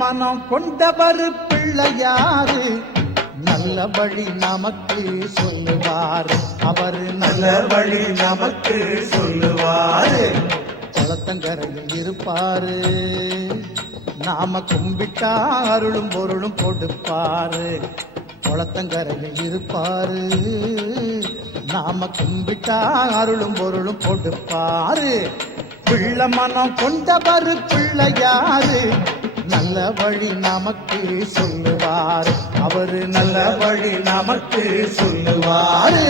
மனம் கொண்டவர் பிள்ளையாரு நல்ல வழி நமக்கு சொல்லுவார். அவர் நல்ல வழி நமக்கு சொல்லுவார். குளத்தங்கரையில் இருப்பாரு, நாம கும்பிட்டா அருளும் பொருளும் கொடுப்பாரு. குளத்தங்கரையில் இருப்பாரு, நாம கும்பிட்டா அருளும் பொருளும் கொடுப்பாரு. பிள்ளை மனம் கொண்டவர் பிள்ளையாரு நல்ல வழி நமக்கு சொல்லுவார். அவரு நல்ல வழி நமக்கு சொல்லுவாரு.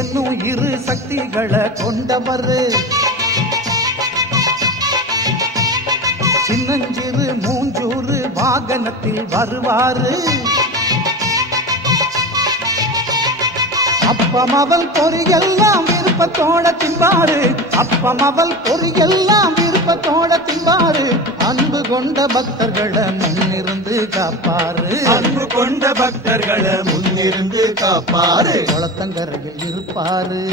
என்னும் இரு சக்திகளை கொண்டவர் சின்னஞ்சிறு மூஞ்சூறு வாகனத்தில் வருவாரு. அப்பம் அவள் பொறியெல்லாம் விருப்பத்தோட தின்பாரு. அப்பம் அவள் பொறியெல்லாம் விருப்பத்தோட தின்பாரு. அன்பு கொண்ட பக்தர்களை முன்னிருந்து காப்பாரு. அன்பு கொண்ட பக்தர்களை முன்னிருந்து காப்பாரு. குளத்தங்கரையில் இருப்பாரு,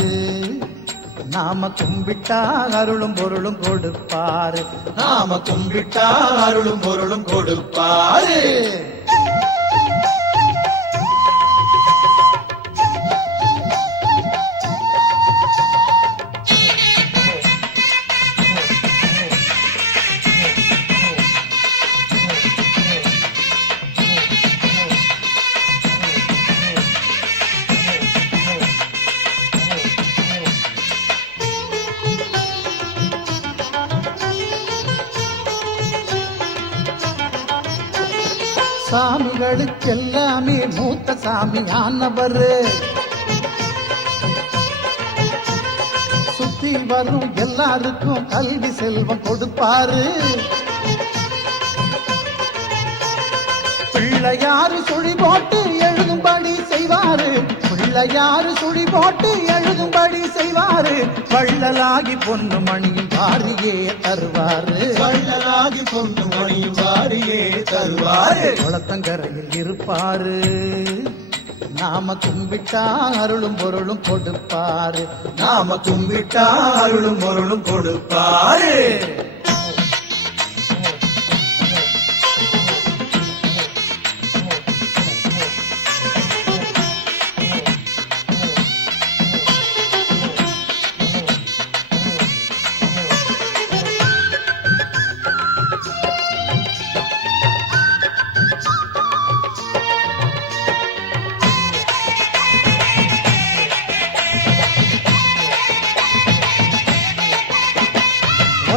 நாம கும்பிட்டா அருளும் பொருளும் கொடுப்பாரு. நாம கும்பிட்டா அருளும் பொருளும் கொடுப்பாரு. சாமிகளுக்கெல்லாமே மூத்த சாமி ஆனவர். சுத்தி வரும் எல்லாருக்கும் கல்வி செல்வம் கொடுப்பாரு. பிள்ளையாரு சுழி போட்டு எழுதும்படி செய்வாரு. பிள்ளையாரு சுழி போட்டு எழுதும்படி செய்வாரு. வள்ளலாகி பொண்ணு மணியும் வாரியே தருவாரு. வள்ளலாகி பொண்ணு மணியும் வாரியே தருவாரு. குளத்தங்கரையில் இருப்பாரு, நாம கும்பிட்டா அருளும் பொருளும் கொடுப்பாரு. நாம கும்பிட்டா அருளும் பொருளும் கொடுப்பாரு.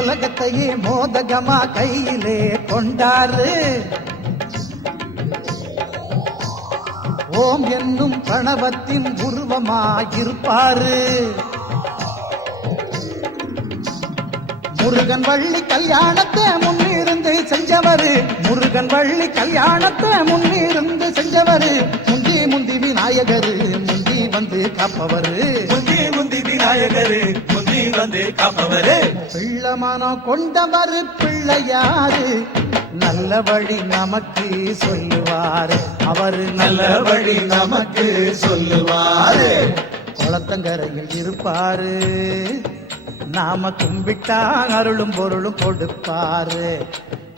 உலகத்தையே மோதகமா கையிலே கொண்டாரு. ஓம் என்னும் கணவத்தின் உருவமாயிருப்பாரு. முருகன் வள்ளி கல்யாணத்தை முன்னிருந்து செஞ்சவரு. முருகன் வள்ளி கல்யாணத்தை முன்னிருந்து செஞ்சவரு. முந்தி முந்தி விநாயகரு முந்தி வந்து காப்பவரு. முந்தி முந்தி விநாயகரு முந்தி வந்து காப்பவரு. பிள்ளை மனம் கொண்டவர் பிள்ளையாரு நல்ல வழி நமக்கு சொல்லுவாரு. அவரு நல்ல வழி நமக்கு சொல்லுவாரு. குளத்தங்கரையில் இருப்பாரு, நாம கும்பிட்டா அருளும் பொருளும் கொடுப்பாரு.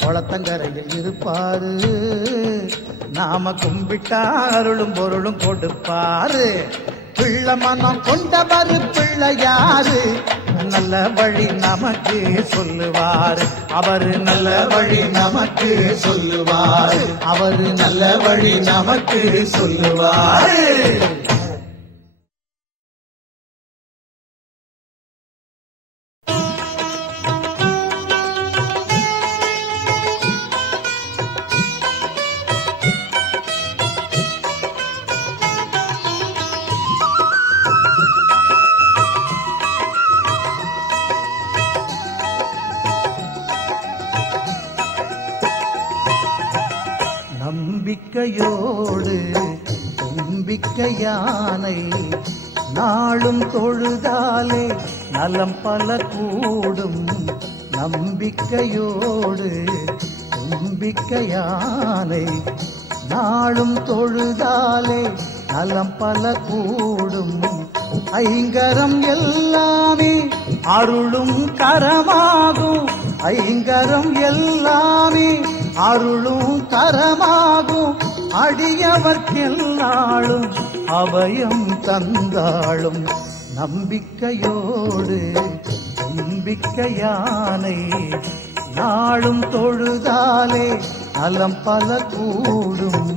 குளத்தங்கரையில் இருப்பாரு, நாம கும்பிட்டா அருளும் பொருளும் கொடுப்பாரு. பிள்ளை மனம் கொண்டவர் பிள்ளையாரு நல்ல வழி நமக்கு சொல்லுவாரு. அவரு நல்ல வழி நமக்கு சொல்லுவாரு. அவரு நல்ல வழி நமக்கு சொல்லுவாரு. நம்பிக்கையோடு தும்பிக்கை யானை நாளும் தொழுதாலே நலம் பல கூடும். நம்பிக்கையோடு தும்பிக்கை யானை நாளும் தொழுதாலே நலம் பல கூடும். ஐங்கரம் எல்லாமே அருளும் கரமாகும். ஐங்கரம் எல்லாமே அருளும் கரமாகும். அடியவர்க்கெல்லாளும் அபயம் தந்தாளும். நம்பிக்கையோடு நம்பிக்கையானை நாளும் தொழுதாலே நலம் பல கூடும்.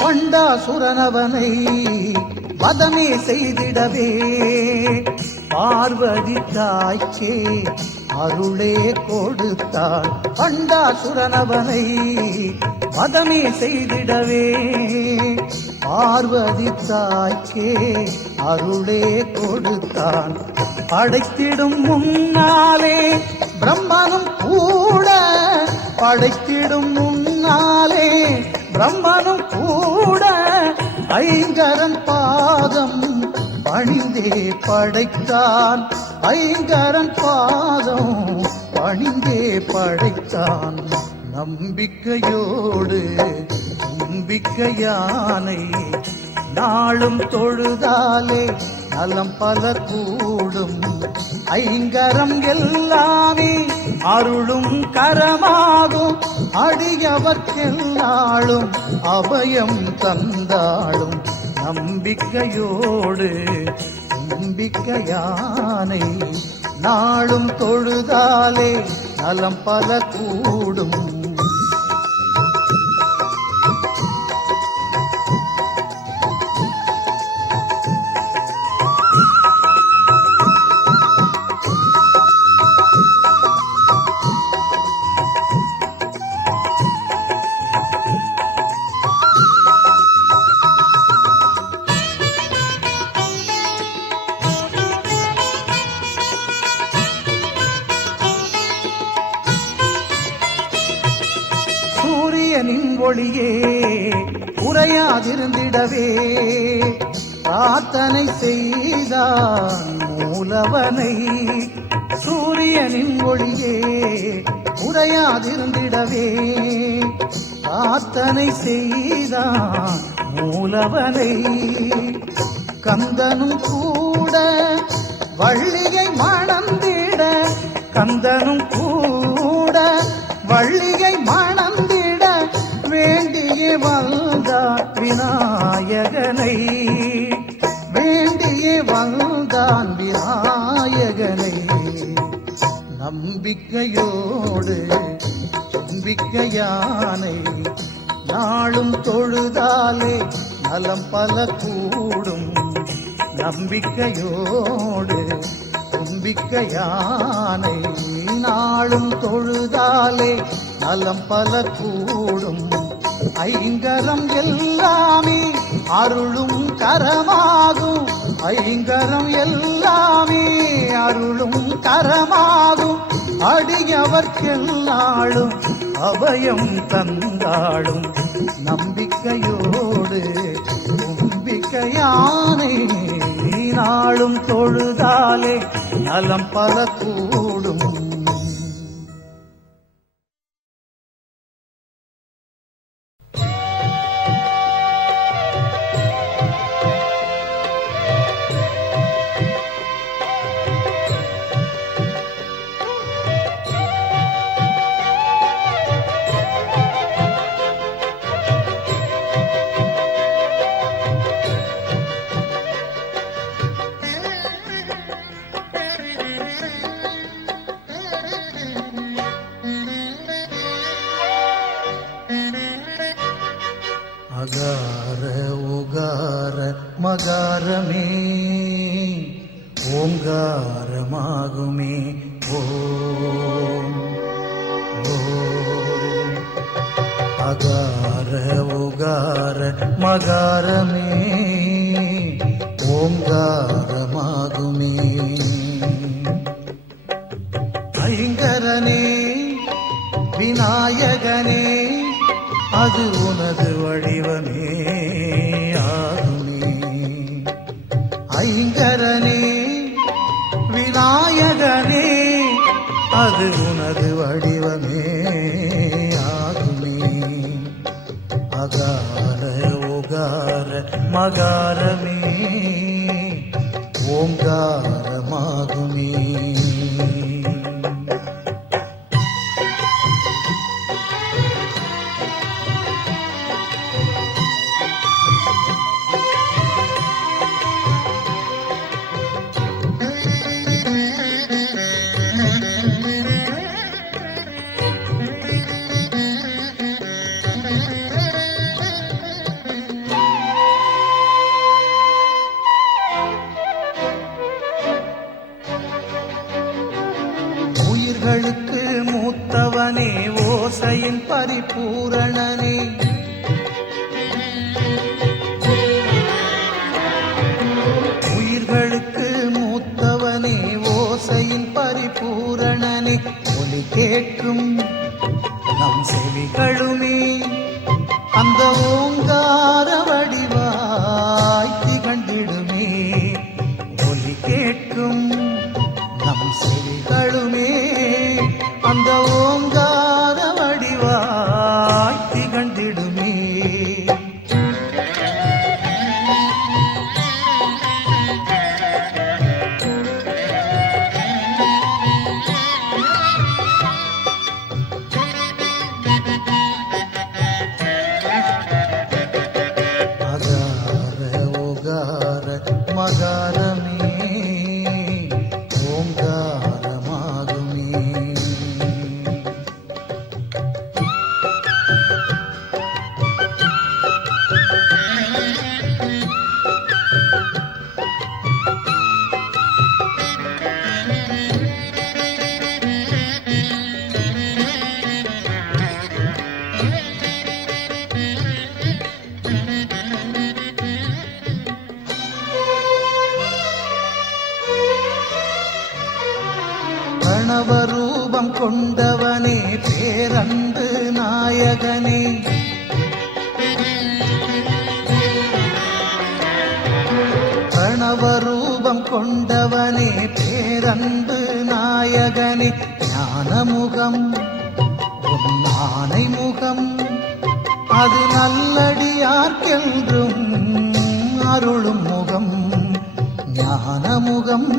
பண்டாசுரனவனை வதமே செய்திடவே பார்வதி தாய்க்கே அருளே கொடுத்தாள். பண்டாசுரனவனை வதமே செய்திடவே பார்வதி தாய்க்கே அருளே கொடுத்தான். படைத்திடும் முன்னாலே பிரம்மனும் கூட படைத்திடும் முன்னாலே பிரம்மனும் கூட ஐங்கரன் பாதம் பணிந்தே படைத்தான். ஐங்கரன் பாதம் பணிந்தே படைத்தான். நம்பிக்கையோடு நம்பிக்கையானை நாளும் தொழுதாலே நலம் பல கூடும். ஐங்கரம் எல்லாமே அருளும் கரமாகும். அடியவர்க்கெல்லாளும் அபயம் தந்தாளும். நம்பிக்கையோடு நம்பிக்கையானை நாளும் தொழுதாலே நலம் பல கூடும். சூரியனின் ஒளியே உறையாதிருந்திடவே பிரார்த்தனை செய்தான் மூலவனை. சூரியனின் ஒளியே உறையாதிருந்திடவே பிரார்த்தனை செய்தான் மூலவனை. கந்தனும் கூட வள்ளியை மணந்திட கந்தனும் கூட வள்ளியை மணந்திட வேண்டியே வந்தான் விநாயகனை. வேண்டியே வந்தான் விநாயகனை. நம்பிக்கையோடு நம்பிக்கையானை நாளும் தொழுதாலே நலம் பல கூடும். நம்பிக்கையோடு நம்பிக்கையானை நாளும் தொழுதாலே நலம் பல கூடும். ஐங்கரம் எல்லாமே அருளும் கரமாகும். ஐங்கரம் எல்லாமே அருளும் கரமாகும். அடியவர்க்கெல்லாளும் அபயம் தந்தாளும். நம்பிக்கையோடு நம்பிக்கையானை நாளும் தொழுதாலே நலம் பல கூடும். மகாரமே ஓங்காரமாகுமே ஓம் ஓம் அகார உகார மகாரமே ஓங்காரமாகுமே ஐங்கரனே விநாயகனே அது உனது வடிவமே ஆகுமே ஐங்கரனே விநாயகனே அது உனது வடிவமே ஆகுமே அகார உகார மகாரமே ஓங்காரமாகுமே உயிர்களுக்கு மூத்தவனே ஓசையின் பரிபூரணனே உயிர்களுக்கு மூத்தவனே ஓசையின் பரிபூரணனே ஒலி கேட்கும் நம் செவிகளுமே அந்த ஓங்கார வடிவாய் திகழ்ந்திடுமே ஒலி கேட்கும் நம் செவிகளுமே அந்த ஓங்கார வடிவாய் திகழ்ந்திடுமே அகார உகார மகாரமே ஓங்காரமாகுமே பிரணவரூபம் கொண்டவனே பேரன்பு நாயகனே பிரணவரூபம் கொண்டவனே பேரன்பு நாயகனே ஞானமுகம் உன்னானை முகம் அது நல்லடியார்க்கென்றும் அருளும் முகம் ஞானமுகம்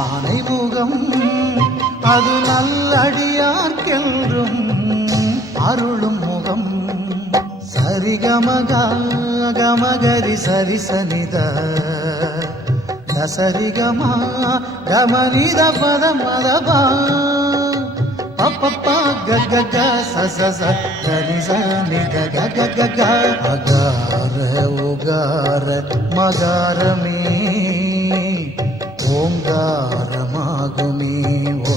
ஆனை முகம் அது நல்லடியார்க்கென்றும் அருளும் முகம் சரிகமக கமகரி சரிசனித சரிகமா கமனித பத மதபா பப்பப்பா கக சச தனிச நித கக அகார உகார மகாரமே ஓங்காரமாகுமே ஓ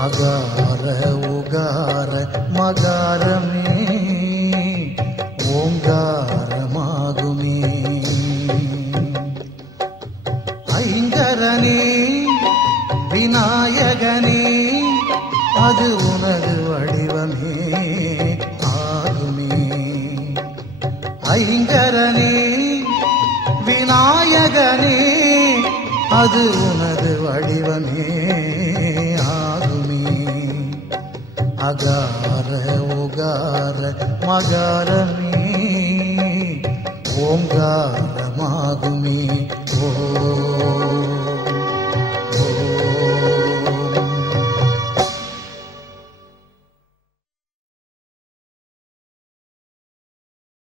அகார உகார மகாரமே ஓங்காரமாகுமே ஐங்கரனே விநாயகனே அது உனது வடிவமே ஆகுமே ஐங்கரனே விநாயகனே அது உனது வடிவமே ஆகுமே அகார உகார மகாரமே ஓங்காரமாகுமே ஓ